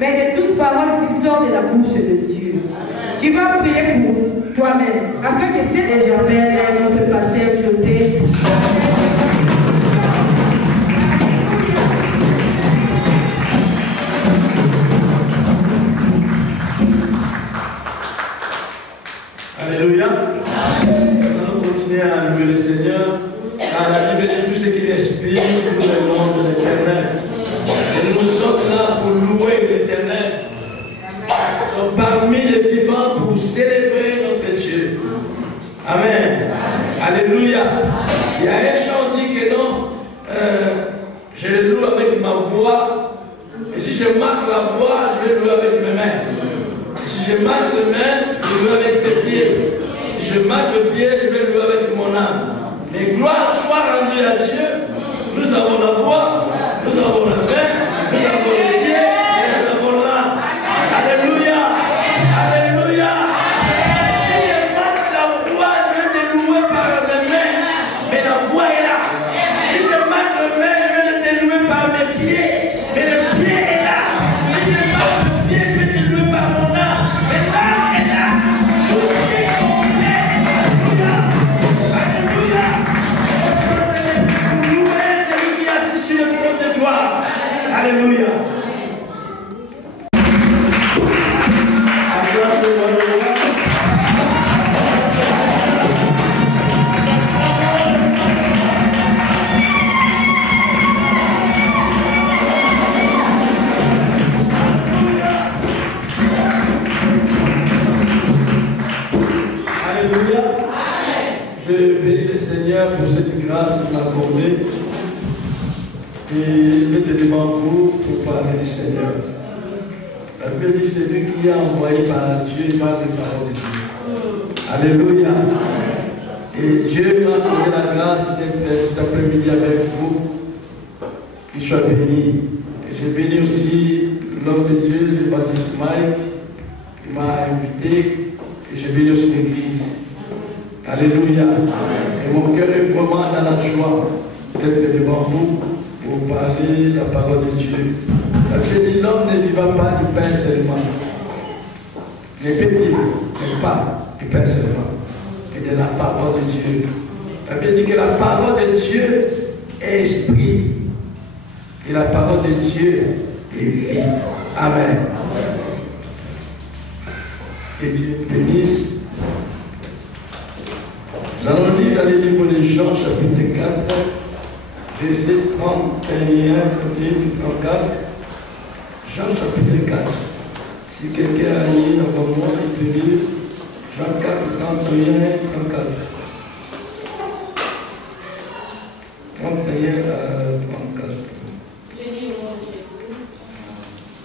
mais de toute parole qui sort de la bouche de Dieu. Tu vas prier pour toi-même, afin que cette éternelle, notre pasteur José, Alléluia. Nous allons continuer à louer le Seigneur. Car la Bible dit tout ce qui respire pour le nom de l'Éternel. Et nous sommes là pour louer l'Éternel. Nous sommes parmi les vivants pour célébrer notre Dieu. Amen. Alléluia. Il y a un chant qui dit que non, je le loue avec ma voix. Et si je marque la voix, je vais louer avec mes mains. Si je marque les mains, je vais avec les pieds. Si je marque les pieds, je vais louer avec mon âme. Mais gloire soit rendue à Dieu. Nous avons la voix, nous avons la main, nous avons les pieds et nous avons l'âme. Alléluia. Alléluia. Si je marque la voix, je vais te louer par mes mains. Mais la voix est là. Si je marque les mains, je vais te louer par mes pieds. Mais le pied est là. Si je marque le pied, je vais te louer par mon âme. Mais l'âme est là. Tout est complet. Alléluia. Alléluia. Louez celui qui est assis sur le trône de gloire. Alléluia. Alléluia. Je bénis le Seigneur pour cette grâce qu'il m'a accordée. Et je vais te devant vous pour parler du Seigneur. La Bible dit celui qui est envoyé par Dieu parle des paroles de Dieu. Alléluia. Et Dieu m'a accordé la grâce d'être cet après-midi avec vous. Qu'il soit béni. Et je bénis aussi l'homme de Dieu, l'évangéliste Mike, qui m'a invité. Et je bénis aussi l'église. Alléluia. Et mon cœur est vraiment dans la joie d'être devant vous pour parler la parole de Dieu. La Bible dit l'homme ne vivra pas du pain seulement. Les petits ne pas du pain seulement, mais de la parole de Dieu. La Bible dit que la parole de Dieu est esprit. Et la parole de Dieu est vie. Amen. Que Dieu bénisse. Nous allons lire dans le livre de Jean, chapitre 4, versets 31, 31 et 34. Jean, chapitre 4. Si quelqu'un a lu dans le monde, il peut lire Jean 4, 31 et 34. 31 à 34. Je lis au nom de Jésus.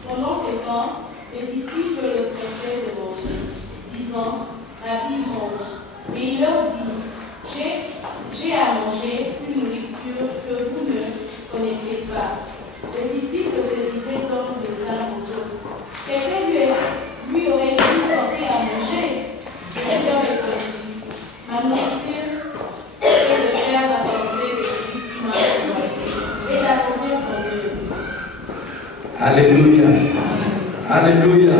Pendant ce temps, les disciples le pressaient de manger, disant, Rabbi, mange. Mais il leur dit, j'ai à manger une nourriture que vous ne connaissez pas. Les disciples se disaient donc les uns aux autres. Quelqu'un lui aurait dû porter à manger. Il leur répondit, ma nourriture est de faire la volonté de celui qui m'a envoyé et d'accomplir son œuvre. Alléluia. Alléluia.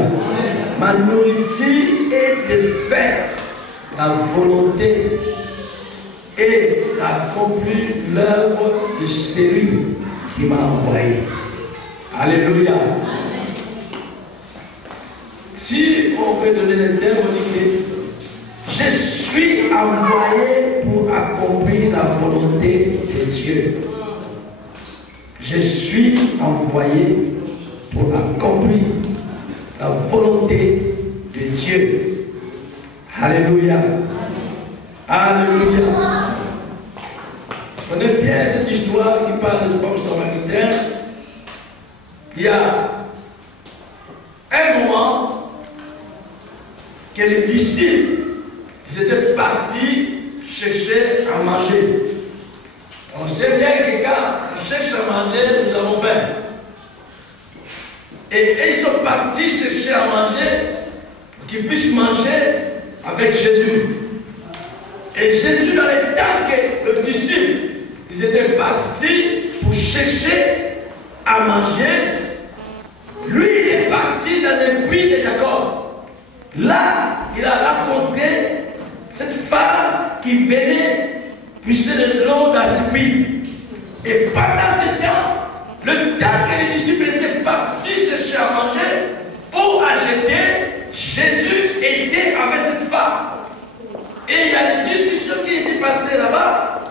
Ma nourriture est de faire la volonté et d'accomplir l'œuvre de celui qui m'a envoyé. Alléluia. Si on veut donner le terme, on dit que je suis envoyé pour accomplir la volonté de Dieu. Je suis envoyé pour accomplir la volonté de Dieu. Alléluia. Alléluia. On aime bien cette histoire qui parle de femme samaritaine. Il y a un moment que les disciples étaient partis chercher à manger. On sait bien que quand on cherche à manger, nous avons faim. Et ils sont partis chercher à manger, qu'ils puissent manger avec Jésus. Et Jésus, dans le temps que les disciples, ils étaient partis pour chercher à manger, lui, il est parti parti dans un puits de Jacob. Là, il a rencontré cette femme qui venait puiser de l'eau dans ce puits. Et pendant ce temps, le temps que les disciples étaient partis chercher à manger pour acheter, Jésus était avec cette femme. Et il y a une discussion qui était passée là-bas.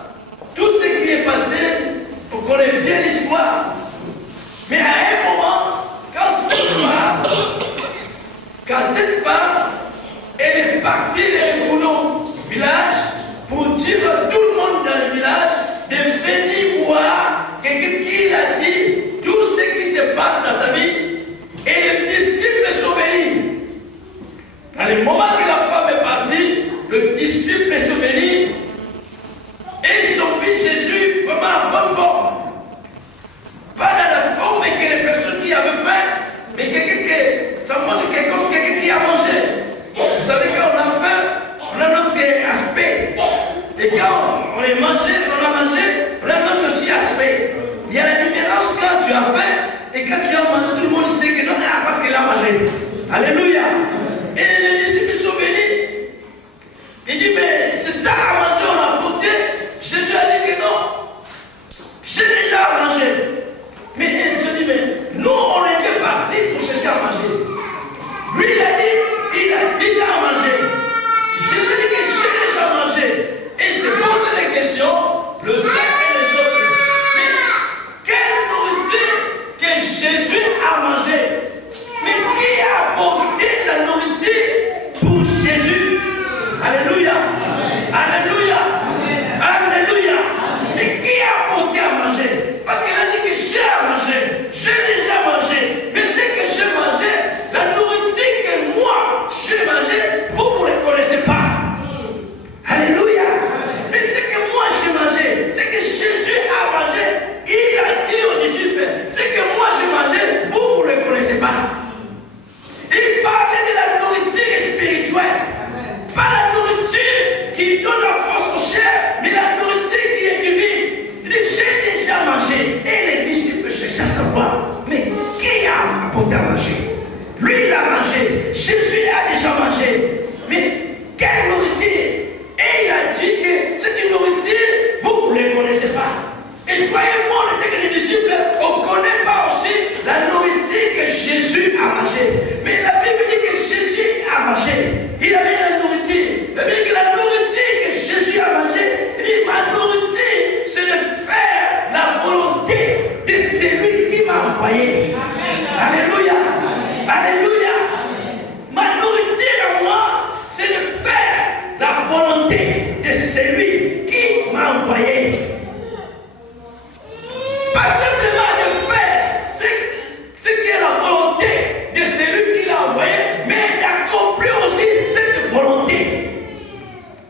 Tout ce qui est passé, on connaît bien l'histoire. Mais à un moment, quand cette femme, elle est partie les boulons du village pour dire à tout le monde dans le village de venir voir quelqu'un qui a dit tout ce qui se passe dans sa vie. Et les disciples sont venus. Dans le moment que la femme est partie, le disciple est venu et ils ont vu Jésus vraiment en bonne forme. Pas dans la forme que les personnes qui avaient faim, mais ça montre quelqu'un qui a mangé. Vous savez, quand on a faim, on a notre aspect. Et quand on a mangé, on a notre aussi aspect. Il y a la différence quand tu as faim et quand tu as mangé, tout le monde sait que non, parce qu'il a mangé. Alléluia. Et les disciples sont venus. Il dit, mais c'est ça à manger, on a apporté. Jésus a dit que non. J'ai déjà mangé. Mais il se dit, mais nous, on était partis pour chercher à manger. Lui, il a déjà mangé. Jésus dit que j'ai déjà mangé. Et il se pose des questions, le sac et les autres. Mais quelle nourriture que Jésus a mangé? Mais qui a apporté la nourriture pour Jésus? Alléluia. Alléluia. Alléluia. Mais qui a apporté à manger? Parce qu'il a dit que j'ai à manger. J'ai déjà mangé. Mais ce que j'ai mangé, la nourriture que moi j'ai mangé, vous ne connaissez pas. Alléluia. Mais ce que moi j'ai mangé, ce que Jésus a mangé, il a dit aux disciples, ce que moi j'ai mangé, vous ne le connaissez pas. Il parlait de la nourriture spirituelle. Pas la nourriture qui donne la force aux chairs, mais la nourriture qui est divine. Il dit, j'ai déjà mangé. Et les disciples cherchaient à savoir, mais qui a apporté à manger? Lui, il a mangé. Jésus a déjà mangé. Mais quelle nourriture? Et il a dit que cette nourriture, vous ne la connaissez pas. Et croyez-moi, on était que les disciples, on ne connaît pas aussi la nourriture que Jésus a mangé. Mais la Bible dit que Jésus a mangé. Il avait la nourriture. La Bible dit que la nourriture que Jésus a mangé, il dit, ma nourriture, c'est de faire la volonté de celui qui m'a envoyé. Alléluia. Alléluia. Ma nourriture à moi, c'est de faire la volonté de celui qui m'a envoyé. Pas simplement de faire ce qui est la volonté de celui qui l'a envoyé, mais d'accomplir aussi cette volonté.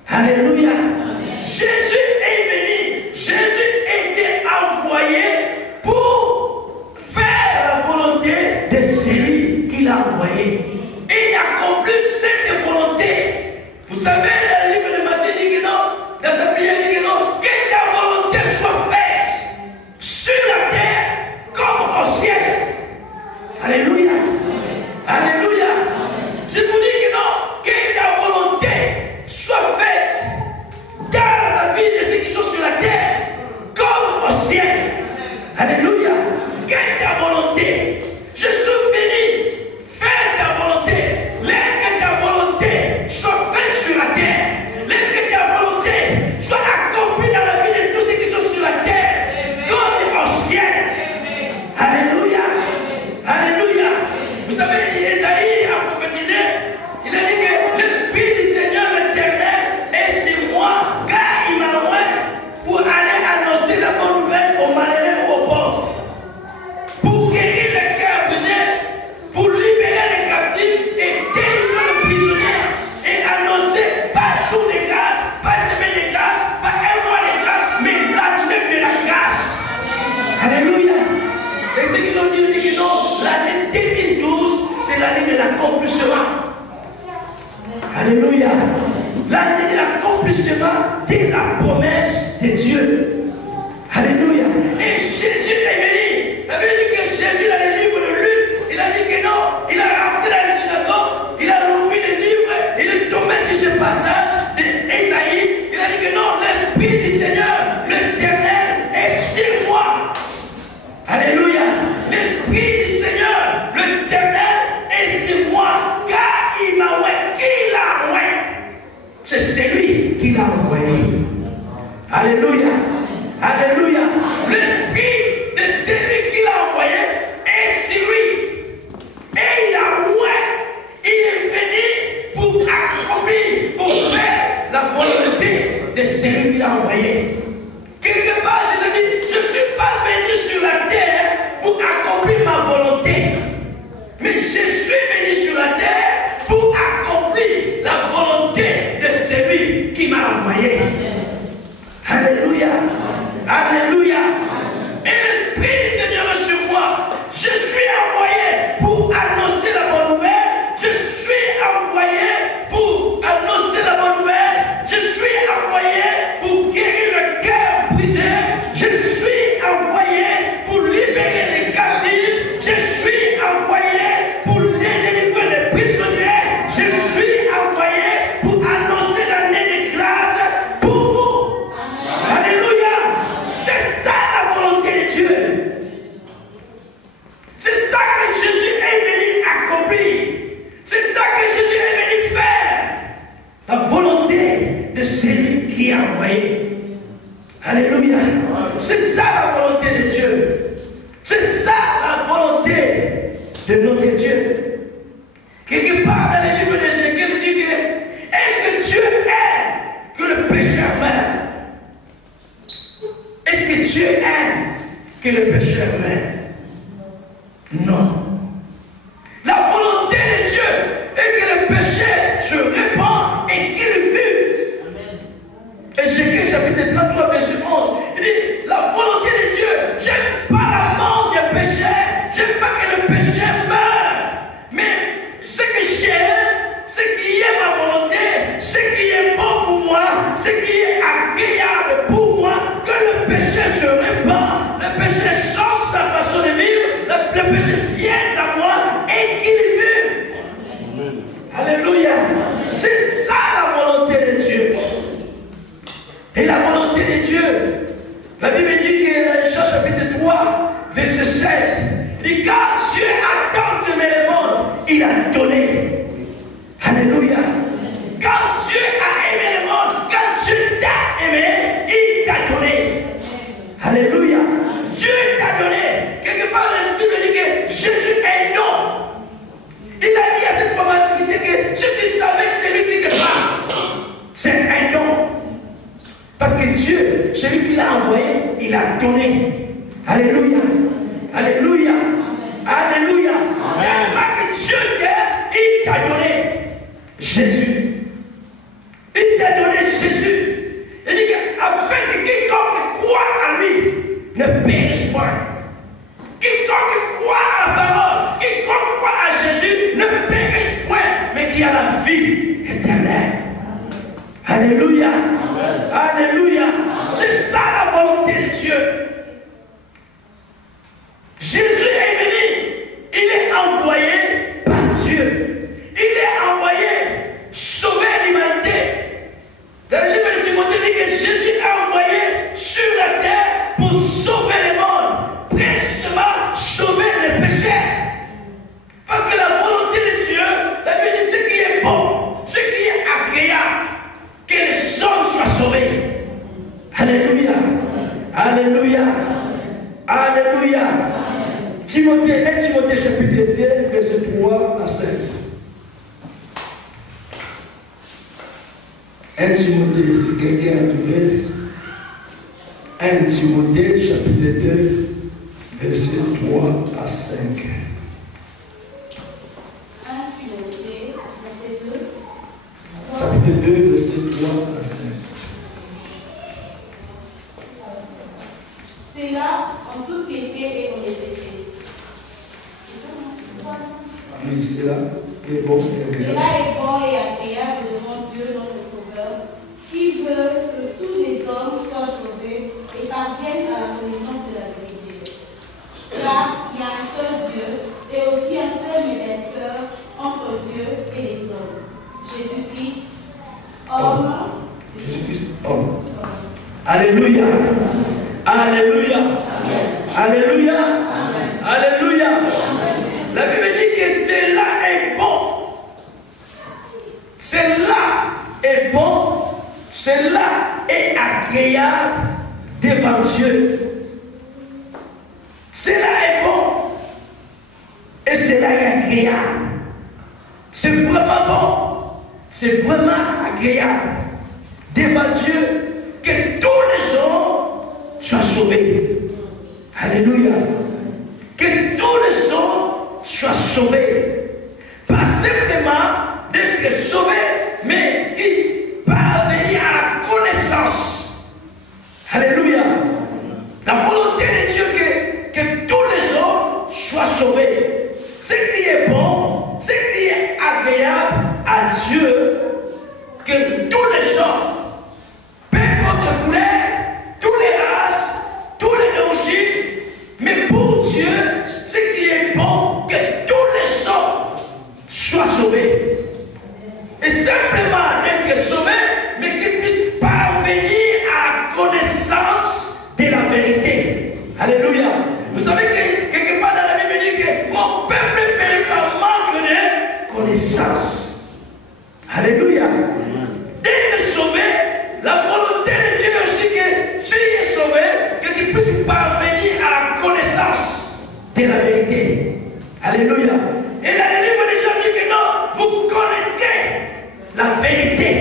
Alléluia. Jésus est venu. Jésus était envoyé pour faire la volonté de celui qui l'a envoyé. Et il accomplit cette volonté. Vous savez, dans le livre de Matthieu, il dit que non, dans sa prière, il dit que non, que ta volonté soit faite sur la terre comme au ciel. Alléluia. Alléluia. Je vous dis que non, que ta volonté soit faite dans la vie de ceux qui sont sur la terre comme au ciel. Alléluia. Que ta volonté. Je suis venu faire ta volonté. Laisse que ta volonté soit faite sur la terre. Laisse que ta volonté soit accomplie dans la vie de tous ceux qui sont sur la terre comme au ciel. Alléluia. Alléluia. Vous savez, Isaïe a prophétisé. Il a dit que l'Esprit du Seigneur l'Éternel est sur moi, car il m'a envoyé pour aller annoncer la bonne nouvelle aux malheureux, aux pauvres, pour guérir les cœurs brisés, pour libérer les captifs et délivrer les prisonniers, et annoncer pas jour de grâce, pas semaine de grâce, pas un mois de grâce, mais l'année de la grâce. Alléluia. Et ce qu'ils ont dit que non, l'année 2012, c'est l'année de l'accomplissement. Alléluia. L'année de l'accomplissement de la promesse de Dieu. Alléluia. Et Jésus est venu. La Bible dit que Jésus, dans le livre de Luc, il a dit que non, il a envoyé. Alléluia. Alléluia. L'esprit de celui qu'il a envoyé est sur lui. Et il a il est venu pour accomplir, pour faire la volonté de celui qu'il a envoyé. Quelque part, je dis, je ne suis pas venu sur la terre pour accomplir ma volonté. Mais je suis venu sur la terre pour accomplir la volonté de celui qui m'a envoyé. Alléluia. Alléluia. Et l'Esprit du Seigneur est sur moi. Je suis envoyé pour annoncer la bonne nouvelle. Je suis envoyé pour annoncer la bonne nouvelle. Je suis envoyé pour guérir le cœur brisé. Je suis envoyé pour libérer les captifs. Je suis envoyé pour délivrer les prisonniers. Je suis envoyé pour annoncer l'année de grâce pour vous. Alléluia. C'est ça la volonté de Dieu. C'est ça que Jésus est venu accomplir. C'est ça que Jésus est venu faire. La volonté de celui qui est envoyé. Alléluia. C'est ça la volonté de Dieu. C'est ça la volonté de notre Dieu. Quelque part dans les livres d'Ézéchiel, il dit que est-ce que Dieu aime que le pécheur meure? Est-ce que Dieu aime que le pécheur meure? Non. La volonté de Dieu est que le péché se répand et qu'il vive. Ézéchiel chapitre 33, verset 11. Il dit, la volonté de Dieu, j'aime pas la mort des péchés, j'aime pas que le péché meure. Mais ce que j'aime, ce qui est ma volonté, ce qui est bon pour moi, ce qui est agréable pour moi, que le péché se répand, le péché change sa façon de vivre, le péché vienne à moi et qu'il vive. Alléluia. C'est ça la volonté de Dieu. Et la volonté de Dieu, la Bible dit que dans Jean chapitre 3, verset 16, il dit car Dieu a tant aimé le monde, il a donné. Alléluia. Quand Dieu a aimé le monde, quand Dieu t'a aimé, il t'a donné. Alléluia. Dieu t'a donné. Quelque part dans la Bible dit que Jésus est un don. Il a dit à cette femme que si tu savais que c'est lui qui te parle, c'est un don. Parce que Dieu, celui qui l'a envoyé, il a donné. Alléluia. Alléluia. Alléluia. Tellement que Dieu t'aime, il t'a donné Jésus. Il t'a donné Jésus. Il dit afin que quiconque croit en lui ne périsse point. Quiconque croit à la parole, quiconque croit à Jésus ne périsse point, mais qui a la vie éternelle. Alléluia. Alléluia. C'est ça la volonté de Dieu. Jésus est venu. Il est envoyé par Dieu. Il est envoyé sauver l'humanité. Dans le livre de Timothée, il dit que Jésus est envoyé sur la terre pour sauver le monde. Précisément sauver les péchés. Parce que la volonté de Dieu, la Bible dit ce qui est bon, ce qui est agréable, que les hommes soient sauvés. Alléluia. Alléluia. Alléluia. Timothée, 1 Timothée chapitre 2, verset 3 à 5. 1 Timothée, si quelqu'un a trouvé, 1 Timothée chapitre 2, verset 3 à 5. 1 Timothée, verset 2. Chapitre 2, verset 3 à 5. C'est là en toute piété et honnêteté. Oui, c'est là est bon et agréable. Cela est bon et agréable devant Dieu notre Sauveur, qui veut que tous les hommes soient sauvés et parviennent à la connaissance de la vérité. Car il y a un seul Dieu et aussi un seul médiateur entre Dieu et les hommes. Jésus-Christ, homme. Jésus-Christ, homme. Alléluia. Alléluia. Alléluia. Alléluia. La Bible dit que cela est bon. Cela est bon. Cela Dieu. Cela est bon et cela est agréable. C'est vraiment bon, c'est vraiment agréable devant Dieu que tous les hommes soient sauvés. Alléluia. Que tous les hommes soient sauvés. Pas simplement d'être sauvés, mais qui parvenir à la connaissance. Alléluia. La volonté de Dieu que tous les hommes soient sauvés. Ce qui est bon, ce qui est agréable à Dieu, que tous les hommes, peu importe couleur, toutes les races, tous les origines, mais pour Dieu, ce qui est bon, que tous les hommes soient sauvés. Et simplement d'être sauvés, mais qu'ils puissent parvenir à la connaissance de la vérité. Alléluia. Vous savez que quelque part dans la Bible dit que mon peuple périt par manque de connaissance. Alléluia. D'être sauvé, la volonté de Dieu aussi que tu es sauvé, que tu puisses parvenir à la connaissance de la vérité. Alléluia. Et dans le livre de Jean dit que non, vous connaissez la vérité.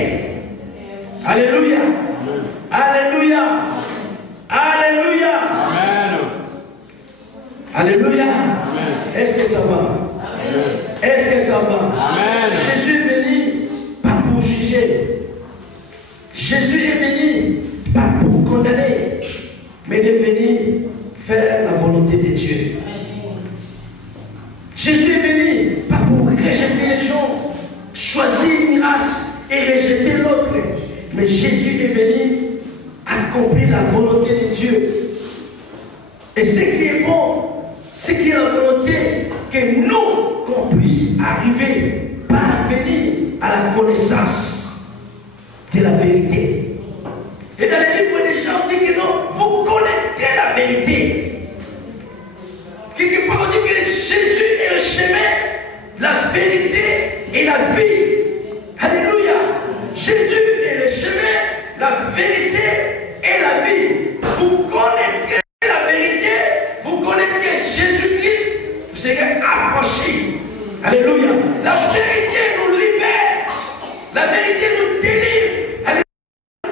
Alléluia. Alléluia. Alléluia. Amen. Alléluia. Est-ce que ça va? Amen. Est-ce que ça va? Amen. Jésus est venu pas pour juger. Jésus est venu pas pour condamner, mais il est venu faire la volonté de Dieu. Jésus est venu pas pour rejeter les gens, choisir une race et rejeter l'autre, mais Jésus est venu accomplir la volonté de Dieu. Et ce qui est bon, ce qui est la volonté, que nous, qu'on puisse arriver, parvenir à la connaissance de la vérité. Et dans les livres des gens, on dit que non, vous connaissez la vérité. Quelque part, on dit que Jésus est le chemin, la vérité et la vie. Alléluia. Jésus est le chemin, la vérité et la vie. Vous connaissez la vérité, vous connaissez Jésus-Christ, vous serez affranchis. Alléluia. La vérité nous libère, la vérité nous délivre. Alléluia.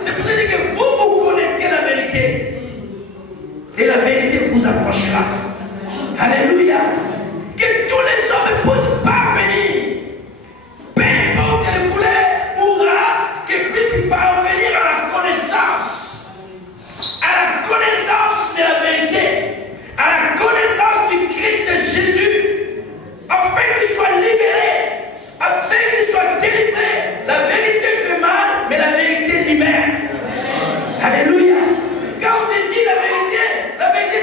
C'est pour ça que vous connaissez la vérité et la vérité vous affranchira. Alléluia. Que tous les hommes puissent parvenir, peu importe les couleurs ou races, qu'ils puissent parvenir à la connaissance de la vérité, à la connaissance du Christ Jésus, afin qu'il soit libéré, afin qu'il soit délivré. La vérité fait mal, mais la vérité libère. Alléluia. Quand on te dit la vérité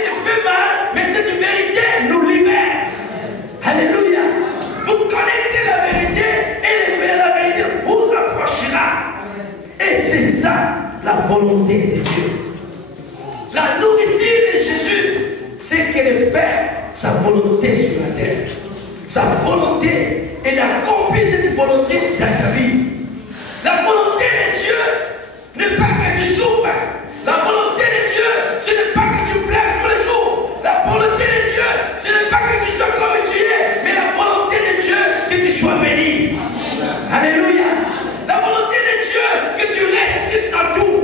te fait mal, mais cette vérité nous libère. Alléluia. Vous connaissez la vérité et la vérité vous affranchira. Et c'est ça la volonté de Dieu. La nourriture de Jésus, c'est qu'elle est faire sa volonté sur la terre. Sa volonté est d'accomplir cette volonté dans ta vie. La volonté de Dieu n'est pas que tu souffres. La volonté de Dieu, ce n'est pas que tu pleures tous les jours. La volonté de Dieu, ce n'est pas que tu sois comme tu es, mais la volonté de Dieu, que tu sois béni. Alléluia. La volonté de Dieu, que tu résistes en tout.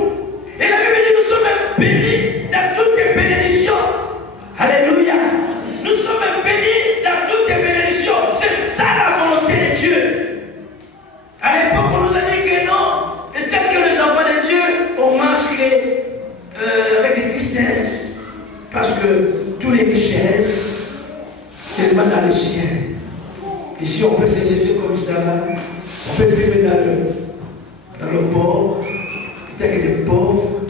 Et la Bible dit, nous sommes bénis dans toutes les bénédictions. Alléluia. Nous sommes bénis dans toutes les bénédictions. C'est ça la volonté de Dieu. À l'époque, on nous a dit que non, et tel que les enfants de Dieu, on marcherait avec des tristesses. Parce que toutes les richesses, c'est dans le ciel. Ici, on peut se laisser comme ça. On peut vivre dans le pauvre, peut-être des pauvres,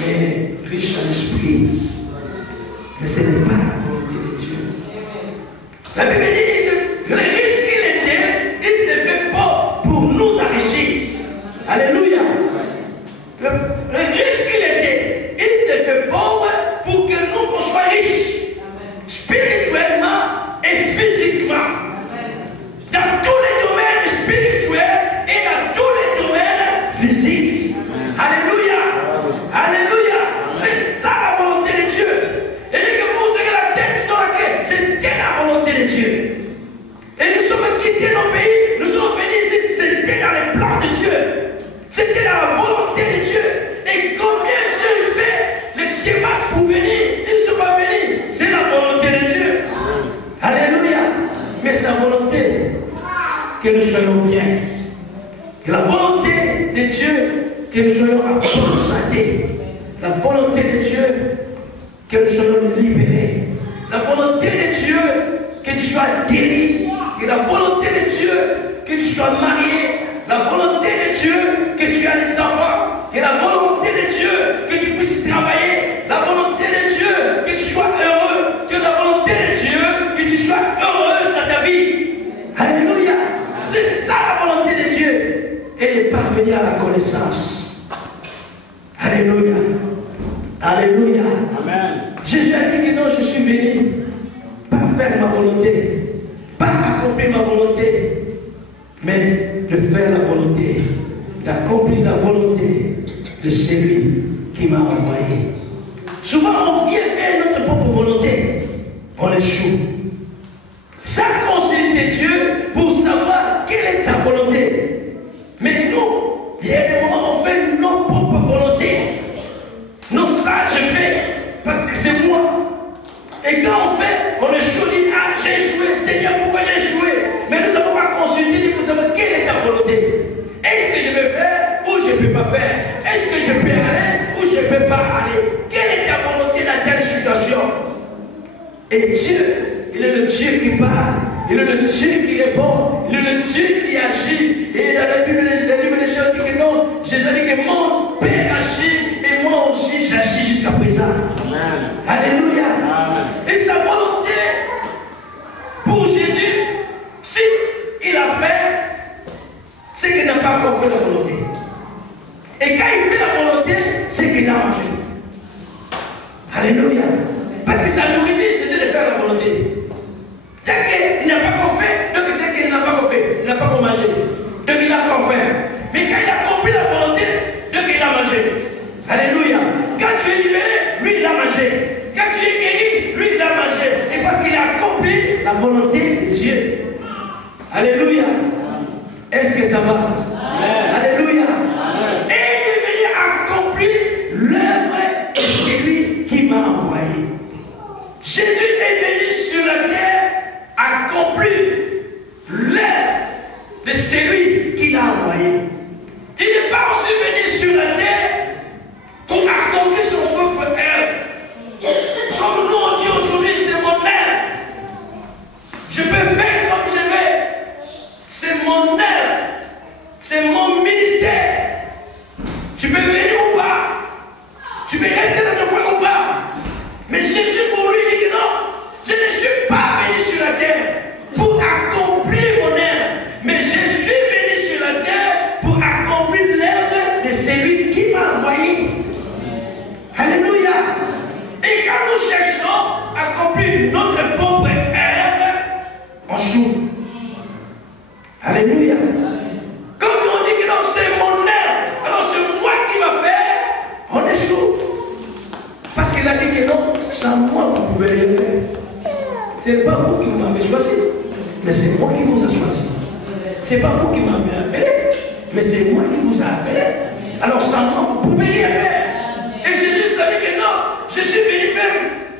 mais riches en esprit. Mais ce n'est pas la volonté de Dieu. La Bible dit, le riche qu'il était, il s'est fait pauvre pour nous enrichir. Alléluia. Le riche qu'il était, il s'est fait pauvre pour que nous qu'on soit riches. Spirituellement et physiquement. Dans tous les domaines spirituels et dans tous les domaines physiques. Alléluia. Alléluia. C'est ça quitter nos pays, nous sommes venus ici, c'était dans les plans de Dieu. C'était dans la volonté de Dieu. Et combien Dieu fait les démarches pour venir, ils ne sont pas venus. C'est la volonté de Dieu. Alléluia. Mais sa volonté, que nous soyons bien. Que la volonté de Dieu, que nous soyons en bonne santé. La volonté de Dieu, que nous soyons libérés. La volonté de Dieu, que tu sois guéri. Que la volonté de Dieu, que tu sois marié. La volonté de Dieu, que tu aies des enfants. Que la volonté de Dieu, que tu puisses travailler. La volonté de Dieu, que tu sois heureux. Que la volonté de Dieu, que tu sois heureuse dans ta vie. Alléluia. C'est ça la volonté de Dieu. Et parvenir à la connaissance. Alléluia. Alléluia. Amen. Jésus a dit que non, je suis venu pas faire ma volonté, pas accomplir ma volonté, mais de faire la volonté, d'accomplir la volonté de celui qui m'a envoyé. Souvent, on vient faire notre propre volonté, on échoue. Ça consulte Dieu pour savoir quelle est sa volonté. Mais nous, il y a des moments où on fait nos propres volontés. Non, ça je fais parce que c'est moi. Et quand on fait, on échoue, on dit, ah j'ai échoué, Seigneur, pourquoi j'ai échoué? Mais nous n'avons pas consulté pour savoir quelle est ta volonté. Est-ce que je vais faire ou je ne peux pas faire? Est-ce que je peux aller ou je ne peux pas aller? Quelle est ta volonté dans telle situation? Et Dieu, il est le Dieu qui parle, il est le Dieu qui répond, il est le Dieu qui agit. Et dans la Bible, les gens disent que non, Jésus a dit que mon Père agit et moi aussi j'agis jusqu'à présent. Amen. Alléluia. Amen. Et sa volonté pour Jésus, si il a fait, c'est qu'il n'a pas encore fait la volonté. Et quand il fait la volonté, c'est qu'il a mangé. Alléluia. Parce que sa nourriture, c'était de faire la volonté. Tant qu'il n'a pas encore fait, donc c'est qu'il n'a pas encore fait. Il n'a pas encore mangé. Donc il a encore fait. Mais quand il a compris la volonté, donc il a mangé. Alléluia. Quand tu es libéré, lui il a mangé. Quand tu es guéri, lui il a mangé. Et parce qu'il a accompli la volonté de Dieu. Alléluia. Est-ce que ça va? Amen. Alléluia. Amen. Et il est venu accomplir l'œuvre de celui qui m'a envoyé. Jésus est venu sur la terre accomplir l'œuvre de celui qui l'a envoyé. Il n'est pas aussi venu sur la terre pour accomplir son propre œuvre. Comme nous on dit aujourd'hui, c'est mon œuvre. Je peux faire comme je veux. C'est mon œuvre. C'est mon ministère. Tu peux venir ou pas. Tu peux rester dans ton coin ou pas. Mais Jésus pour lui dit que non, je ne suis pas venu sur la terre pour accomplir mon œuvre. Mais je suis venu sur la terre pour accomplir l'œuvre de celui qui m'a envoyé. Alléluia. Et quand nous cherchons à accomplir notre propre œuvre, on joue. Alléluia. Quand on dit que non, c'est mon œuvre, alors c'est moi qui va faire, on échoue. Parce qu'il a dit que non, sans moi vous pouvez rien faire. Ce n'est pas vous qui m'avez choisi, mais c'est moi qui vous ai choisi. Ce n'est pas vous qui m'avez appelé, mais c'est moi qui vous ai appelé. Alors sans moi vous pouvez rien faire. Et Jésus savait que non, je suis venu faire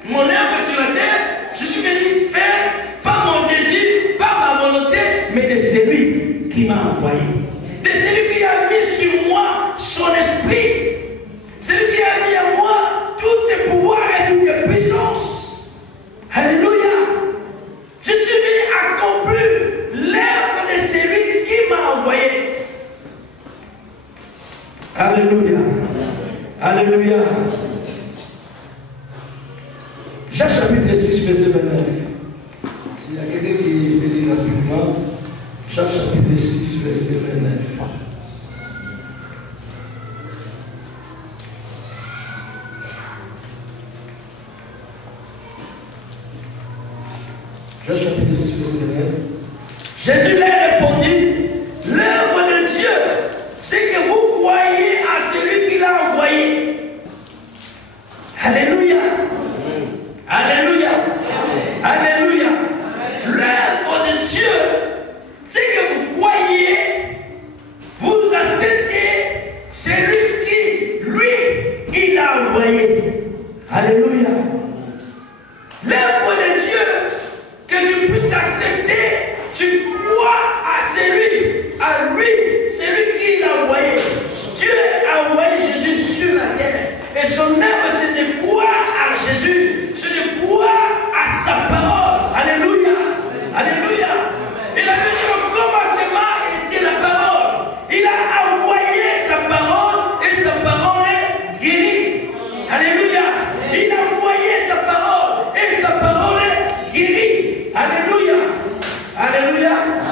mon œuvre sur la terre, je suis venu faire pas mon désir, pas ma volonté, mais de celui qui m'a envoyé. De celui qui a mis sur moi son esprit. Celui qui a mis à moi tous tes pouvoirs et toutes tes puissances. Alléluia. Je suis venu accomplir l'œuvre de celui qui m'a envoyé. Alléluia. Alléluia. Jacques chapitre 6, verset 29. S'il y a quelqu'un qui lit rapidement, Jacques chapitre 6, verset 29. Jacques chapitre 6, verset 29. Jésus leur répondit, l'œuvre de Dieu, c'est que vous croyez à celui qui l'a envoyé. Alléluia. Alléluia. Alléluia. L'œuvre de Dieu,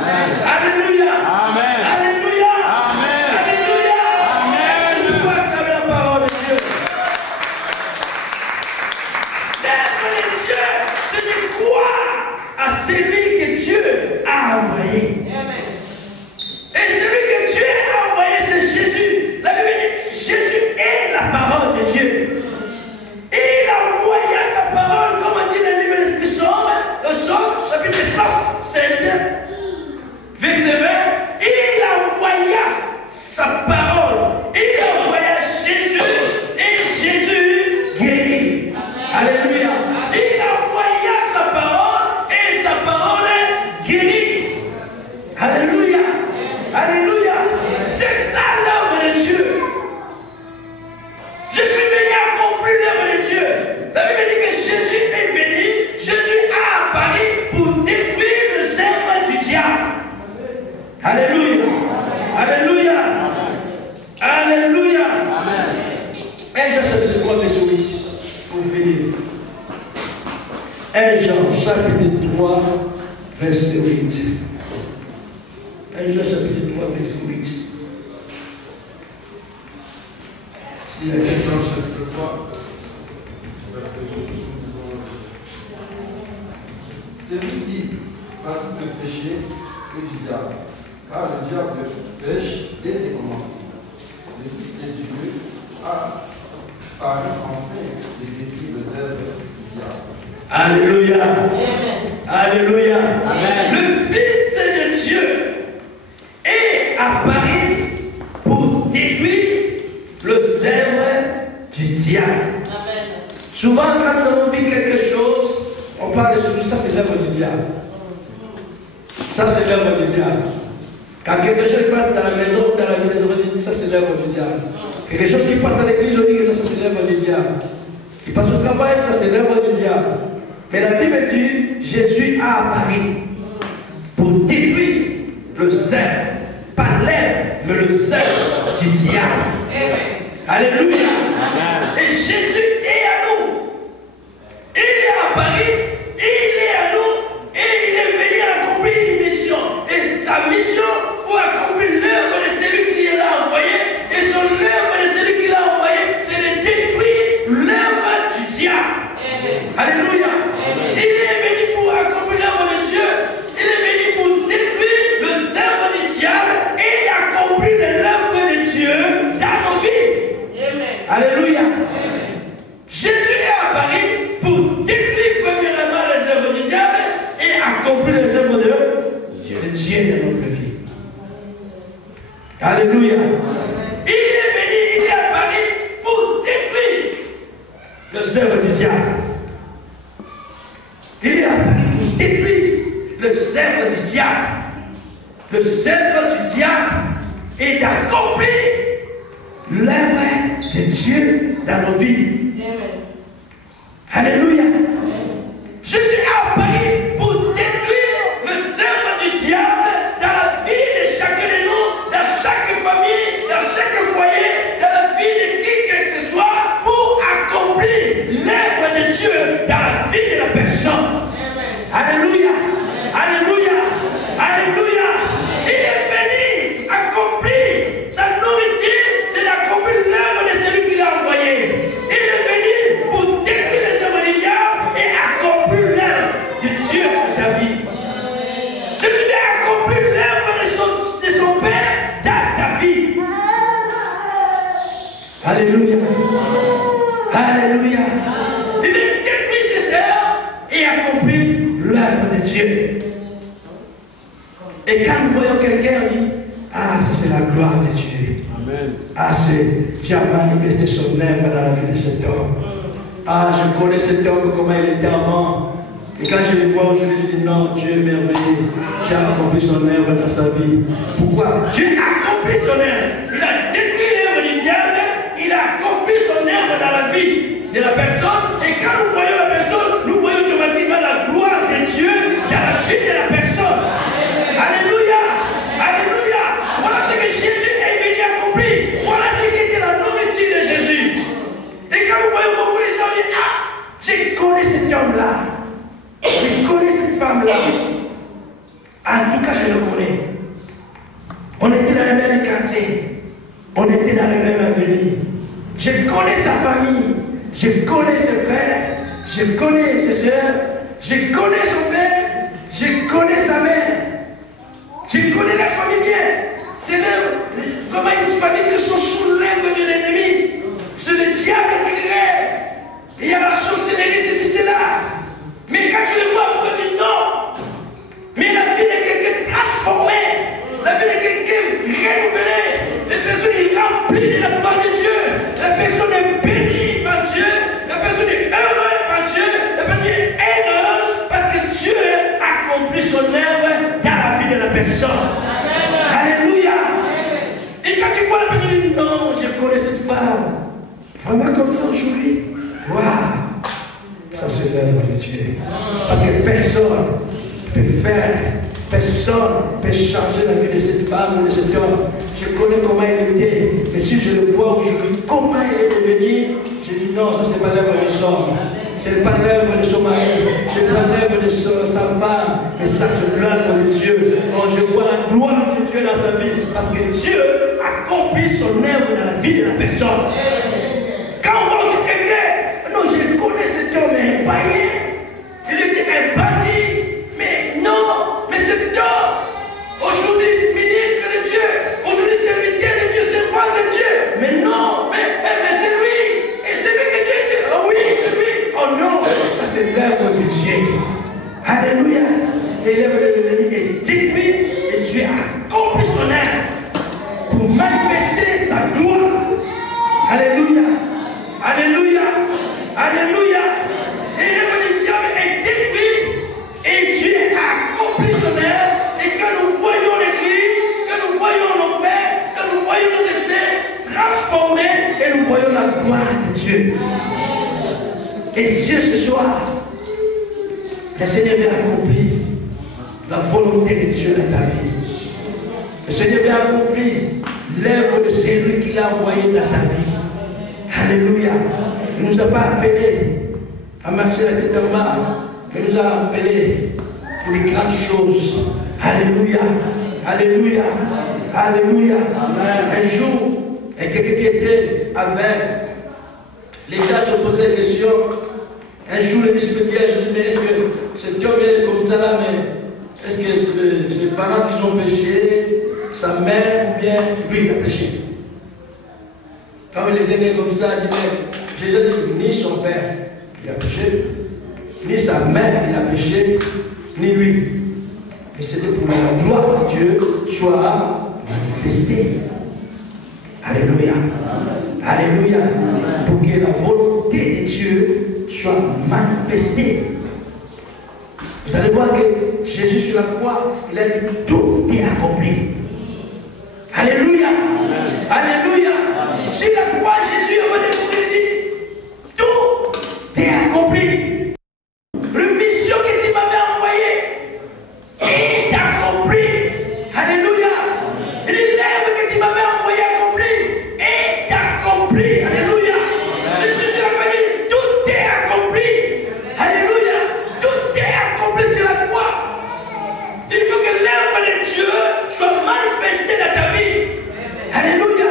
Alléluia. Amen. Alléluia. Amen. Alléluia. Amen. On peut acclamer la parole de Dieu. L'œuvre de Dieu, c'est de croire à celui que Dieu a envoyé. Et celui que Dieu a envoyé, c'est Jésus. La Bible dit Jésus est la parole de Dieu. Et il a envoyé sa parole, comme on dit dans le livre du Psaume, le Psaume, chapitre 7, verset 20. Il a envoyé sa parole. Il a envoyé Jésus. Et Jésus guérit. Alléluia. Il a envoyé sa parole. Et sa parole guérit. Alléluia. Alléluia. C'est ça l'œuvre de Dieu. Je suis venu accomplir l'œuvre de Dieu. La Bible dit que Jésus est venu, Jésus a apparu pour détruire le cerveau du diable. Alléluia. Alléluia. Alléluia. 1 Jean chapitre 3, verset 8. Pour finir. 1 Jean chapitre 3, verset 8. 1 Jean chapitre 3, verset 8. S'il y a quelqu'un chapitre 3, verset 8. Celui qui pratique le péché est du diable, car le diable pêche dès les commencements. Le Fils de Dieu a paru enfin et détruit le œuvre du diable. Alléluia. Alléluia. Amen. Le Fils de Dieu est apparu pour détruire le zèbre du diable. Souvent, quand on vit quelque chose, on parle de ça, c'est l'œuvre du diable. Ça, c'est l'œuvre du diable. Quand quelque chose passe dans la maison ou dans la vie des hommes, on dit ça, c'est l'œuvre du diable. Quelque chose qui passe à l'église, on dit que ça, c'est l'œuvre du diable. Qui passe au travail, ça, c'est l'œuvre du diable. Mais la Bible dit Jésus a apparu pour détruire le zèbre. Pas l'œuvre, mais le zèbre du diable. Alléluia. Et Jésus est à nous. Il est apparu, il est à nous, et il est venu accomplir une mission. Et sa mission pour accomplir l'œuvre de celui qui l'a envoyé, et son œuvre de celui qui l'a envoyé, c'est de détruire l'œuvre du diable. Alléluia. Il est venu pour accomplir l'œuvre de Dieu. Il est venu pour détruire le zèbre du diable et accomplir l'œuvre de Dieu dans nos vies. Alléluia. Jésus est apparu pour détruire premièrement les œuvres du diable et accomplir les œuvres de Dieu dans notre vie. Alléluia. Il est venu, il est apparu pour détruire les œuvres du diable. Il est apparu pour détruire le zèbre du diable. Le zèbre du diable est d'accomplir l'œuvre de Dieu dans nos vies. Alléluia. Jésus a apparu pour détruire le zèbre du diable dans la vie de chacun de nous, dans chaque famille, dans chaque foyer, dans la vie de qui que ce soit, pour accomplir l'œuvre de Dieu dans la vie de la personne. Alléluia. Alléluia. Alléluia. Il est venu accomplir sa nourriture, c'est d'accomplir l'œuvre de celui qui l'a envoyé. Il est venu pour détruire les œuvres du diable et accomplir l'œuvre de Dieu dans ta vie. Celui qui a accompli l'œuvre de son Père dans ta vie. Alléluia. Alléluia. Il veut détruire cette œuvre et accomplir l'œuvre de Dieu. Et quand nous voyons quelqu'un, on dit ah, ça c'est la gloire de Dieu. Amen. Ah, c'est Dieu a manifesté son œuvre dans la vie de cet homme. Ah, je connais cet homme, comment il était avant. Et quand je le vois aujourd'hui, je dis non, Dieu est merveilleux. Dieu a accompli son œuvre dans sa vie. Pourquoi? Dieu a accompli son œuvre. Il a détruit l'œuvre du diable. Il a accompli son œuvre dans la vie de la personne. Et quand nous voyons la personne, nous voyons automatiquement la gloire de Dieu dans la vie de la personne. Alléluia. Alléluia. Voilà ce que Jésus est venu accomplir. Voilà ce qui était la nourriture de Jésus. Et quand nous voyons beaucoup de gens dire ah, je connais cet homme-là. Je connais cette femme-là. En tout cas, je ne le connais. On était dans le même quartier. On était dans le même avenue. Je connais sa famille. Je connais ses frères. Je connais ses soeurs. Je connais son père. Je connais sa mère. Je connais la famille bien. C'est vraiment une famille qui sont sous l'œuvre de l'ennemi. C'est le diable qui rêve. Il y a la sorcellerie, c'est là. Mais quand tu le vois, tu te dis non. Mais la vie de quelqu'un transformé. La vie de quelqu'un renouvelé. La personne est remplie de la gloire de Dieu. La personne est bénie par Dieu. La personne est heureuse par Dieu. La personne est heureuse parce que Dieu accomplit son œuvre dans la vie de la personne. Alléluia. Et quand tu vois la personne dit non, je connais cette femme. Vraiment comme ça aujourd'hui. Waouh. Ça c'est l'œuvre de Dieu. Parce que personne ne peut faire. Personne ne peut changer la vie de cette femme ou de cet homme. Je connais comment il était. Mais si je le vois aujourd'hui, comment il est devenu, je dis non, ça c'est pas l'œuvre de son. Ce n'est pas l'œuvre de son mari. Ce n'est pas l'œuvre de sa femme. Mais ça c'est l'œuvre de Dieu. Donc je vois la gloire de Dieu dans sa vie. Parce que Dieu accomplit son œuvre dans la vie de la personne. Quand on voit que quelqu'un, non, je connais cet homme, mais un païen. Il était un bandit. Mais non, mais cet homme, aujourd'hui, ministre de Dieu, aujourd'hui, serviteur de Dieu, servant de Dieu. Mais non, mais c'est lui. Et c'est lui que Dieu dit, oh oui, c'est lui. Oh non, ça c'est l'œuvre de Dieu. Alléluia. Et l'œuvre de l'ennemi est détruite et Dieu a accompli son œuvre pour manifester sa gloire. Alléluia. Alléluia. Alléluia. Et l'œuvre du diable est détruite et Dieu a accompli son œuvre. Et quand nous voyons l'église, quand nous voyons nos frères, quand nous voyons nos essais transformés, et nous voyons la gloire de Dieu. Et Dieu ce soir, le Seigneur vient accomplir la volonté de Dieu dans ta vie. Le Seigneur vient accomplir l'œuvre de celui qu'il a envoyé dans ta vie. Alléluia. Il ne nous a pas appelés à marcher la tête en bas, mais il nous a appelés pour les grandes choses. Alléluia. Alléluia. Alléluia. Un jour, quelqu'un qui était avec, les gens se posaient des questions. Un jour, les disciples disaient, Jésus, mais est-ce que cet homme est comme ça là, mais est-ce que c'est les parents qui ont péché, sa mère ou bien lui il a péché? Quand il était né comme ça, il dit, mais Jésus dit, ni son père il a péché, ni sa mère il a péché, ni lui. Mais c'était pour que la gloire de Dieu soit manifestée. Alléluia. Alléluia. Pour que la volonté de Dieu soit manifestée. Vous allez voir que Jésus sur la croix, il a dit tout est accompli. Alléluia. Alléluia. Sur la croix, Jésus a dit tout est accompli. La mission que tu m'avais envoyée est accomplie. Alléluia. Et l'œuvre que tu m'avais envoyée accomplie est accomplie. Alléluia. Jésus sur la croix dit tout est accompli. Alléluia. Tout est accompli sur la croix. Il faut que l'œuvre de Dieu soit manifestée dans ta vie. Alléluia.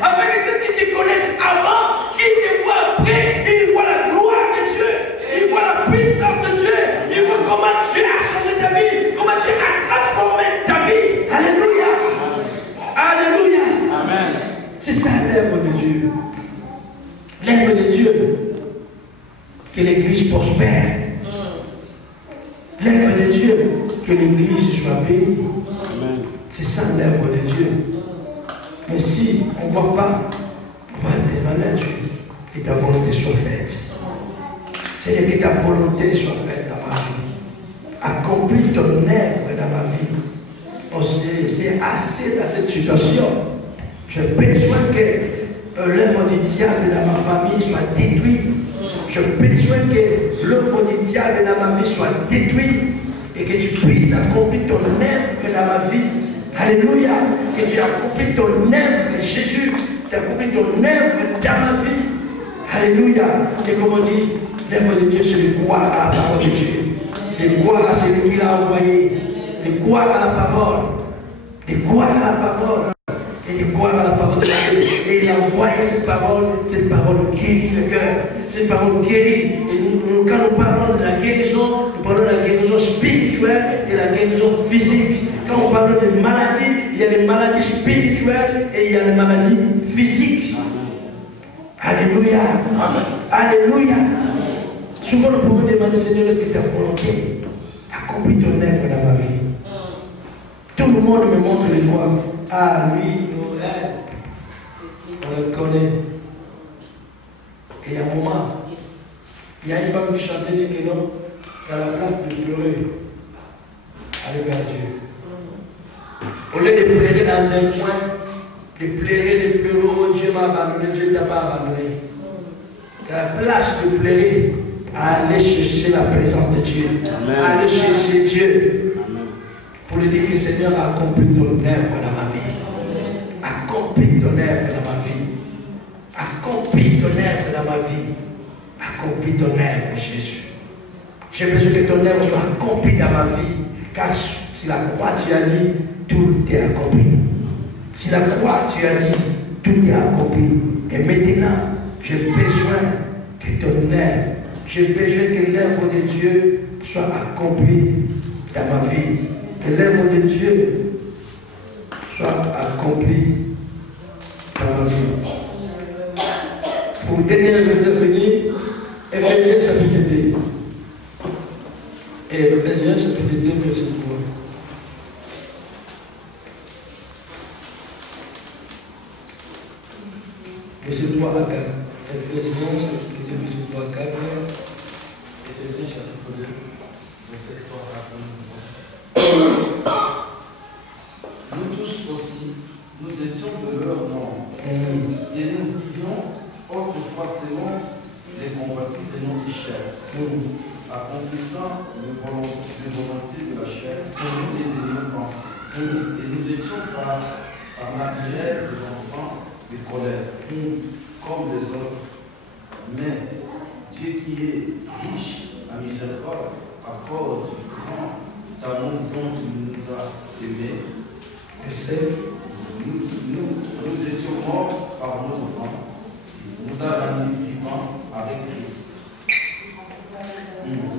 Afin que ceux qui te connaissent avant, qui te voient après, ils voient la gloire de Dieu, ils voient la puissance de Dieu, ils voient comment Dieu a changé ta vie, comment Dieu a transformé ta vie. Alléluia. Alléluia. Amen. C'est ça l'œuvre de Dieu. L'œuvre de Dieu. Que l'église prospère. L'œuvre de Dieu. Que l'église soit bénie. C'est ça l'œuvre de Dieu. Mais si on ne voit pas, on va demander à Dieu que ta volonté soit faite. Seigneur, que ta volonté soit faite dans ma vie. Accomplis ton œuvre dans ma vie. C'est assez dans cette situation. J'ai besoin que l'œuvre du diable dans ma famille soit détruite. J'ai besoin que l'œuvre du diable dans ma vie soit détruite. Et que tu puisses accomplir ton œuvre dans ma vie. Alléluia. Que tu accomplis ton œuvre, Jésus. Tu accomplis ton œuvre dans ma vie. Alléluia. Et comme on dit, l'œuvre de Dieu, c'est de croire à la parole de Dieu. De croire à celui qui l'a envoyé. de croire à la parole. De croire à la parole. Et de croire à la parole de Dieu. Et il a envoyé cette parole guérit le cœur. Cette parole guérit. Et quand nous parlons de la guérison, nous parlons de la guérison spirituelle et la guérison physique. Quand on parle de maladies, il y a les maladies spirituelles et il y a les maladies physiques. Alléluia. Amen. Alléluia. Souvent nous pouvons demander, Seigneur, est-ce que ta volonté accomplit ton œuvre dans ma vie? Tout le monde me montre les doigts. Ah, lui, nous aide. On le connaît. Et il y a un moment, il y a une femme qui chantait, dit que non, à la place de pleurer, aller vers Dieu. Au lieu de pleurer dans un coin, de pleurer, oh Dieu m'a abandonné, Dieu ne t'a pas abandonné. À la place de pleurer, aller chercher la présence de Dieu. Amen. Aller chercher Dieu. Amen. Pour lui dire que Seigneur a accompli ton œuvre dans ma vie. Accompli ton œuvre dans ma vie. Accompli ton œuvre dans ma vie. Accompli ton œuvre, Jésus. J'ai besoin que ton œuvre soit accomplie dans ma vie. Car si la croix, tu as dit, tout est accompli. Si la croix, tu as dit, tout est accompli. Et maintenant, j'ai besoin que ton œuvre, j'ai besoin que l'œuvre de Dieu soit accomplie dans ma vie. Que l'œuvre de Dieu soit accomplie dans ma vie. Pour dernier verset fini, Ephésiens chapitre 2. Et Ephésiens chapitre 2, verset 3. Verset 3 à 4. Ephésiens chapitre 2, verset 3 à 4. Ephésiens chapitre 2, verset 3 à 4. Nous tous aussi, nous étions de leur monde. Et nous vivions autrefois selon les convoitises de nos chair, accomplissant les volontés de la chair et de nos pensées. Et nous étions par naturel des enfants de colère, comme les autres. Mais Dieu qui est riche en miséricorde, à cause du grand amour dont il nous a aimés, nous étions morts par nos offenses. Nous a rendus vivants avec Christ.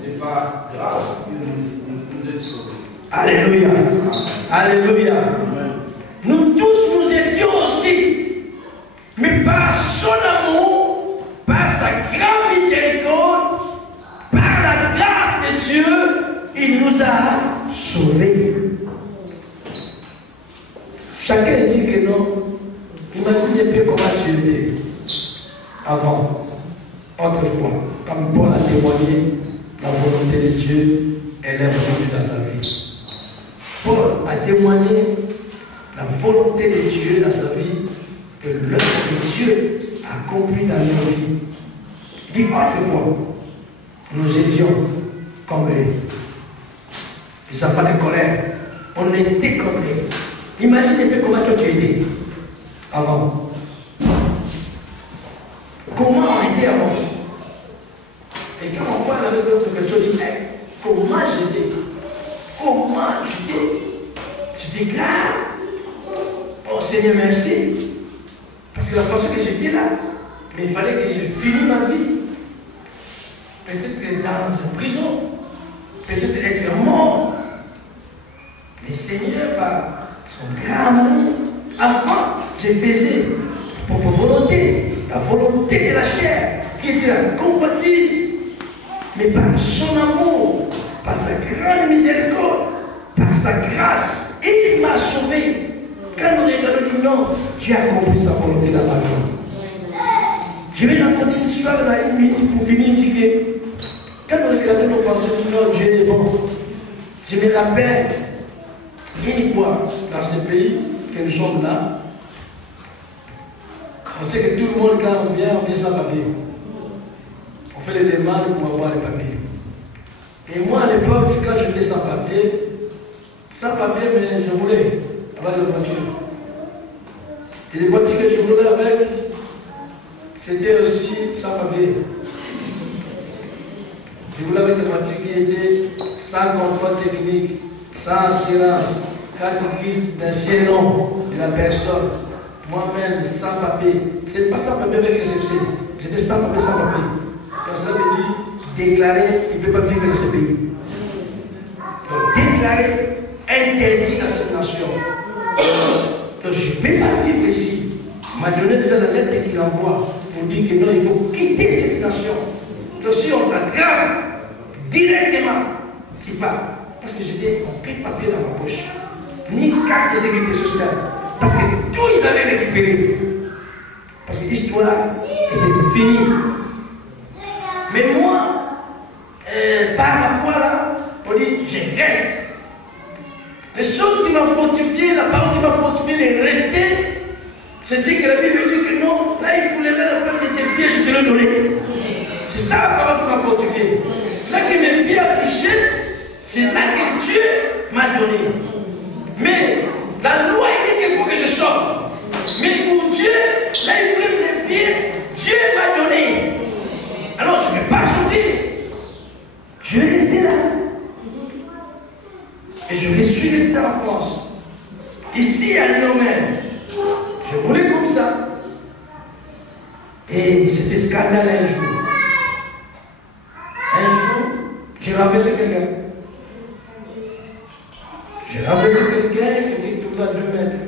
C'est par grâce que nous êtes sauvés. Alléluia. Alléluia. Amen. Nous tous nous étions aussi, mais par son amour, par sa grande miséricorde, par la grâce de Dieu, il nous a sauvés. Chacun dit que non. Imaginez bien comment tu étais avant, autrefois, comme Paul a témoigné la volonté de Dieu et l'œuvre de Dieu dans sa vie. Paul a témoigné la volonté de Dieu dans sa vie et l'œuvre de Dieu accomplie dans nos vies. Il dit autrefois, nous étions comme eux, les enfants de colère. On était comme eux. Imaginez un peu comment toi tu étais avant. Comment on était avant? Et quand on parle avec l'autre personne, on dit hey, comment j'étais? Comment j'étais? C'était grave. Oh Seigneur, merci. Parce que la façon que j'étais là, mais il fallait que je finisse ma vie. Peut-être dans une prison, peut-être être mort. Mais Seigneur, par son grand amour, avant, je faisais pour volonté. La volonté de la chair, qui était la convoitise, mais par son amour, par sa grande miséricorde, par sa grâce, il m'a sauvé. Quand nous regardons, dit non, Dieu a accompli sa volonté dans ma vie. Je vais raconter une histoire là, une minute pour finir, dit que quand nous regardons nos pensées, non, Dieu est bon. Je me rappelle, une fois, dans ce pays, que nous sommes là, on sait que tout le monde, quand on vient sans papier. On fait les demandes pour avoir les papiers. Et moi, à l'époque, quand j'étais sans papier, mais je voulais avoir une voiture. Et les voitures que je voulais avec, c'était aussi sans papier. Je voulais avec des voitures qui étaient sans contrôle technique, sans silence, quand il crie d'un nom de la personne, moi-même, sans papier, c'est pas sans papier avec réception, j'étais sans papier, sans papier. Donc cela veut dire déclarer qu'il ne peut pas vivre dans ce pays. Donc déclarer interdit dans cette nation. Donc je ne peux pas vivre ici. On m'a donné déjà la lettre qu'il envoie pour dire que non, il faut quitter cette nation. Donc si on t'attrape directement, tu pars. Parce que j'étais aucun papier dans ma poche, ni carte de sécurité sociale. Parce que tout ils avaient récupéré. Parce que l'histoire était finie. Mais moi, par la foi là, on dit, je reste. Les choses qui m'ont fortifié, la parole qui m'a fortifié de rester, c'était que la Bible dit que non, là il faut lever la plante de tes pieds, je te l'ai donné. C'est ça la parole qui m'a fortifié. Là que mes pieds ont touché, c'est là que Dieu m'a donné. Mais la loi dit qu'il faut que je sorte. Mais pour Dieu, là il voulait me défier, Dieu m'a donné. Alors je ne vais pas sortir. Je vais rester là. Et je suis resté en France. Ici à Lyon même. Je voulais comme ça. Et c'était scandaleux un jour. Un jour, j'ai renversé quelqu'un. J'ai renversé quelqu'un qui était tout à 2 mètres.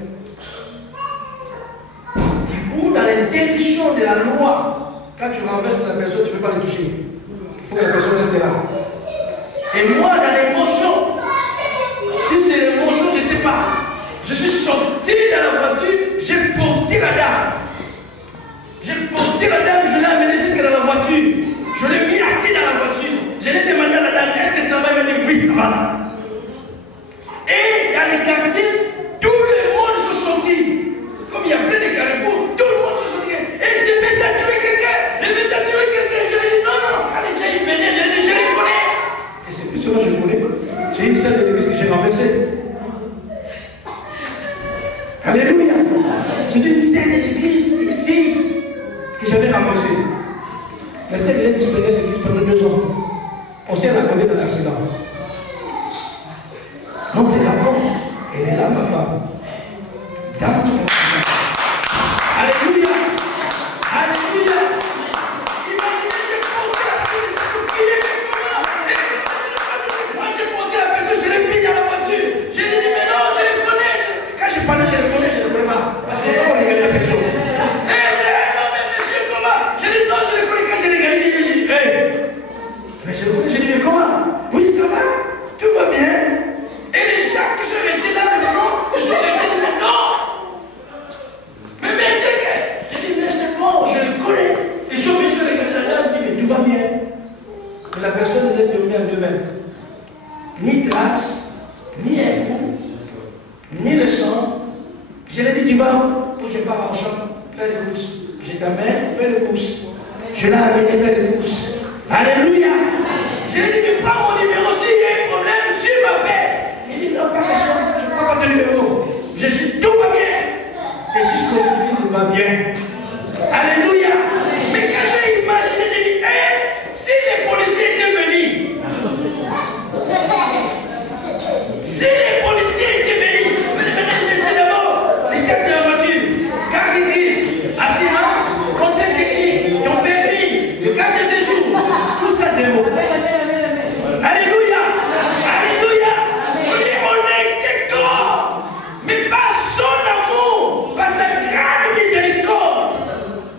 Du coup, dans l'interdiction de la loi, quand tu renverses la personne, tu ne peux pas le toucher. Il faut que la personne reste là. Et moi, dans l'émotion, si c'est l'émotion, je ne sais pas. Je suis sorti dans la voiture, j'ai porté la dame. J'ai porté la dame, je l'ai amenée jusqu'à dans la voiture. Je l'ai mis assis dans la voiture. Je l'ai demandé à la dame, est-ce que ça va? Elle m'a dit, oui, ça va. Et dans les quartiers, tout le monde se sortit. Comme il y a plein de carrefours, tout le monde se sortit. Et je me suis tué quelqu'un. Je me suis tué quelqu'un. Je lui ai dit, non, non. Quand les gens venaient, je les connais. Et c'est plus cela que je connais. J'ai une salle de l'église que j'ai renversée. Alléluia. J'ai une salle de l'église ici que j'avais renversée. La salle de l'église de l'église pendant 2 ans. On s'est raconté dans l'accident. Donc, elle est là, ma femme. Alléluia. Alléluia. Imaginez, j'ai porté la personne. Moi, j'ai porté la personne, je l'ai mis dans la voiture. Je lui ai dit, mais non, je le connais. Quand je parlais, je le connais pas. Parce que je ne connais pas la personne. Non, mais monsieur, comment? Je lui ai dit, non, je le connais. Quand je l'ai gagné, je lui ai dit, mais je le connais. Je lui ai dit, mais comment? Oui, ça va? Tout va bien? Et les gens qui sont restés dans le front, ils sont restés dans le temps. Mais c'est que, j'ai dit, mais c'est bon, je le connais. Ils sont venus sur les la dame qui dit, mais tout va bien. Mais la personne était tombée à 2 mètres. Ni trace, ni un coup, ni le sang. Je lui ai dit, tu vas où? Je pars en chambre, faire les courses. J'ai ta main, fais les courses. Je l'ai amené faire les courses. Alléluia. Je lui ai dit, tu prends mon numéro, s'il y a un problème, tu m'appelles. Il dit, non, pas question, je ne prends pas ton numéro. Je suis, tout va bien. Et jusqu'aujourd'hui, tout va bien. Alléluia. Mais quand j'ai imaginé, j'ai dit, si les policiers étaient venus, si les policiers étaient venus, c'est d'abord les cartes de la voiture, carte grise, assurance, contrôle technique, ton permis, le carte de séjour, tout ça c'est bon. Alléluia. Alléluia. On est corps, mais par son amour, par sa grande miséricorde,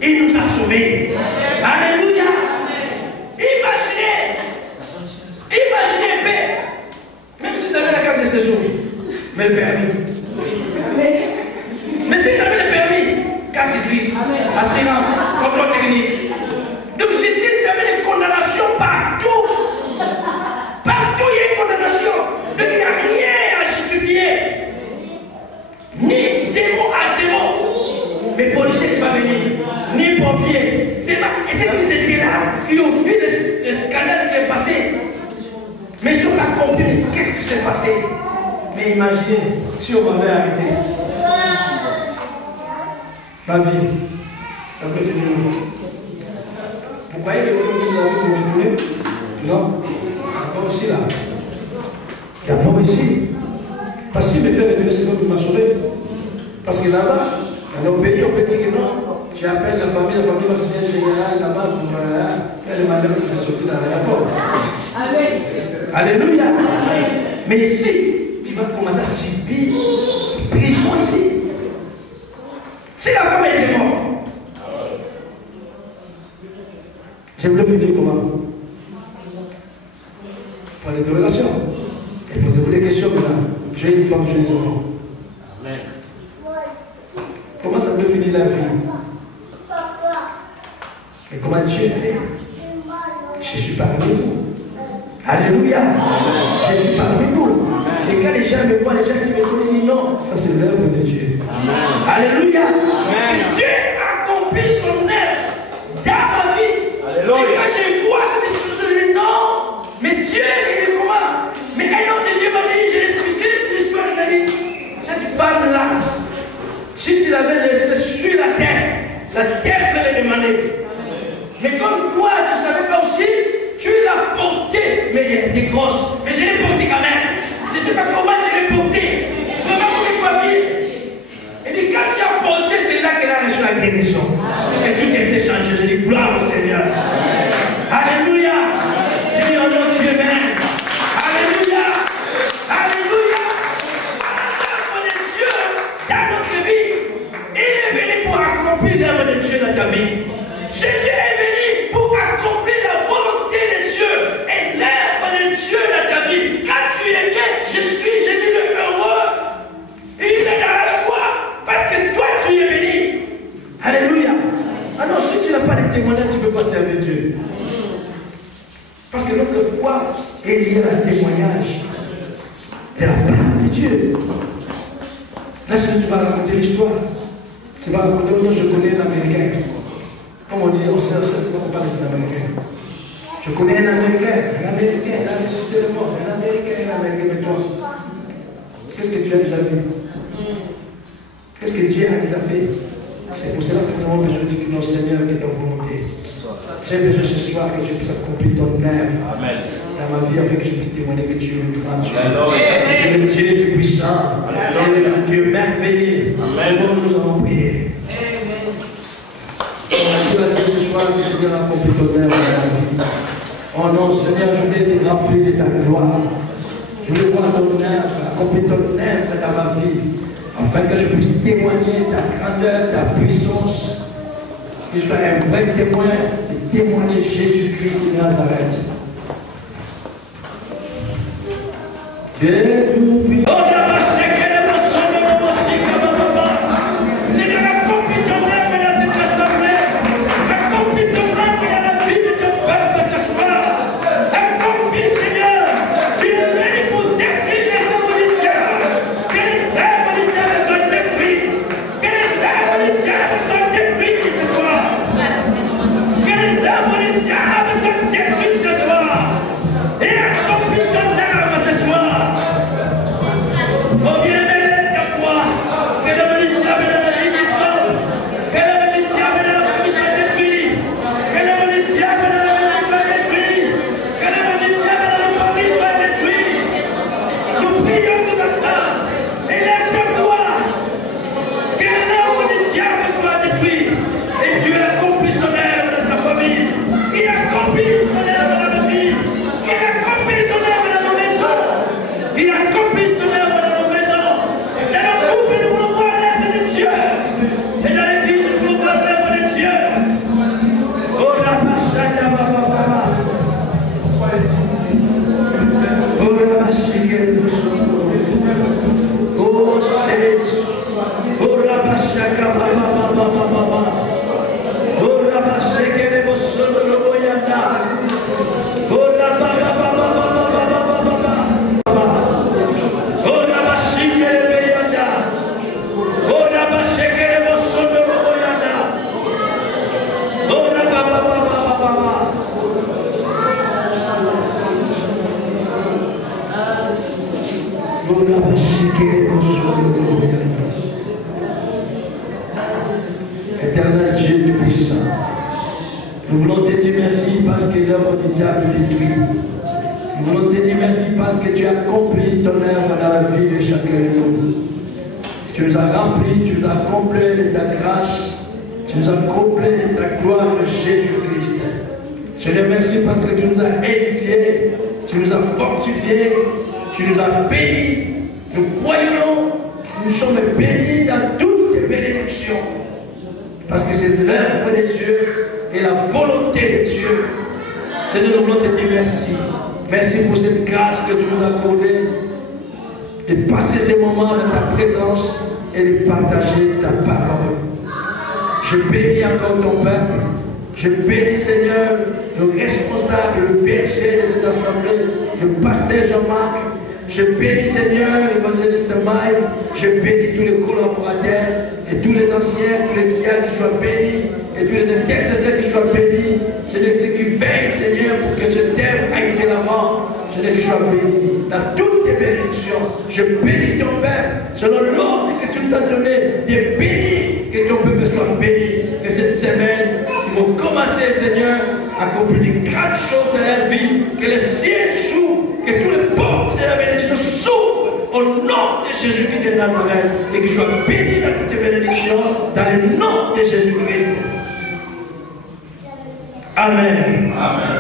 il nous a sauvés. Alléluia. Imaginez, Père, même si j'avais la carte de séjour, mais le permis. Mais si j'avais le permis, carte grise, assurance, contrôle technique. Donc j'avais des condamnations partout. Partout il y a une condamnation. Donc il n'y a rien à justifier. Ni 0 à 0. Mais policiers qui va venir, ni pompiers. Et c'est qu'ils étaient là, qui ont vu le scandale qui est passé. Mais ils n'ont pas compris qu'est-ce qui s'est passé. Mais imaginez si on m'avait arrêté. Ma vie, ça peut finir. Vous croyez que vous avez retourner? Non. D'abord ici là. D'abord ici. Parce qu'il me fait retourner, c'est comme il m'a sauvé. Parce que là-bas, dans nos pays, on peut dire que non, tu appelles la famille va se faire général là-bas pour faire le mandat pour faire sortir dans l'aéroport. Amen. Alléluia. Amen. Mais ici, tu vas commencer à subir prison ici. Si la femme était morte, je voulais finir comment? Par l'interrogation. Et posez-vous des questions maintenant. J'ai une femme, j'ai des enfants. Amen. Comment ça peut finir la vie? Et comment Dieu fait? Je suis parmi vous. Alléluia. Je suis parmi vous. Et quand les gens me voient, les gens qui me connaissent, ils disent non, ça c'est l'œuvre de Dieu. Amen. Alléluia. Amen. Dieu accomplit son œuvre dans ma vie. Alléluia. Et quand je vois cette chose, je dis non, mais Dieu, il est comment? Mais un homme de Dieu m'a dit, j'ai expliqué l'histoire, il m'a dit, cette femme-là, si tu l'avais laissée sur la terre peut les demander. Mais comme toi, tu ne savais pas aussi, tu l'as portée, mais elle était grosse. Mais je l'ai portée quand même. Je ne sais pas comment je l'ai portée. Vraiment, vous me voyez. Et dit, quand tu as porté, c'est là qu'elle a reçu la guérison. Et tout a été changé. Je dis, gloire au Seigneur. Alléluia. Je dis, oh non, Dieu même. Alléluia. Alléluia. L'œuvre de Dieu dans notre vie, il est venu pour accomplir l'œuvre de Dieu dans ta vie. Jésus est venu pour accomplir la volonté de Dieu et l'œuvre de Dieu dans ta vie. Quand tu es bien, je suis le heureux. Il est dans la joie parce que toi tu es béni. Alléluia. Alors si tu n'as pas de témoignage, tu ne peux pas servir Dieu. Parce que notre foi est liée à un témoignage de la part de Dieu. Là, si tu vas raconter l'histoire, tu vas raconter, oh, je connais l'Américain. Comme on dit, on sait comment on parle des Américains. Je connais un Américain, il a ressuscité le mort, un Américain, mais toi. Qu'est-ce que tu as déjà vu? Qu'est-ce que Dieu a déjà fait? C'est pour cela que nous avons besoin de dire que notre Seigneur est ta volonté. J'ai besoin ce soir que je puisse accomplir ton œuvre dans ma vie afin que je puisse témoigner que tu es le grand Dieu. Tu es le Dieu du puissant. Tu es le Dieu merveilleux. Nous allons prier. Ce soir, que Seigneur accomplit ton œuvre dans ma vie. Oh non, Seigneur, je voulais te remplir de ta gloire. Je voulais voir ton œuvre, accomplir ton œuvre dans ma vie, afin que je puisse témoigner ta grandeur, ta puissance, que je sois un vrai témoin et témoigner Jésus-Christ de Nazareth. Dieu nous prie. Éternel Dieu du puissant, nous voulons te dire merci parce que l'œuvre du diable est détruite. Nous voulons te dire merci parce que tu as accompli ton œuvre dans la vie de chacun de nous. Tu nous as remplis, tu nous as comblés de ta grâce, tu nous as comblés de ta gloire de Jésus-Christ. Je te remercie parce que tu nous as édifiés, tu nous as fortifiés, tu nous as bénis. Nous croyons que nous sommes bénis dans toutes tes bénédictions. Parce que c'est l'œuvre de Dieu et la volonté de Dieu. Seigneur, nous voulons te dire merci. Merci pour cette grâce que tu nous as accordée de passer ces moments dans ta présence et de partager ta parole. Je bénis encore ton peuple. Je bénis, Seigneur, le responsable, le berger de cette assemblée, le pasteur Jean-Marc. Je bénis, Seigneur, l'évangéliste Maï. Je bénis tous les collaborateurs et tous les anciens, tous les diacres qui soient bénis, et tous les intercesseurs qui soient bénis. Seigneur, ceux qui veillent, Seigneur, pour que ce terme aille de l'avant. Seigneur, qu'ils soient bénis dans toutes tes bénédictions. Je bénis ton Père, selon l'ordre que tu nous as donné, de bénir, que ton peuple soit béni. Que cette semaine, ils vont commencer, Seigneur, à accomplir de grandes choses dans leur vie. Que le ciel s'ouvre, que tous les portes de la bénédiction s'ouvrent au nom de Jésus-Christ de Nazareth. Et qu'ils soient bénis dans toutes tes bénédictions, dans le nom de Jésus-Christ. Amen. Amen.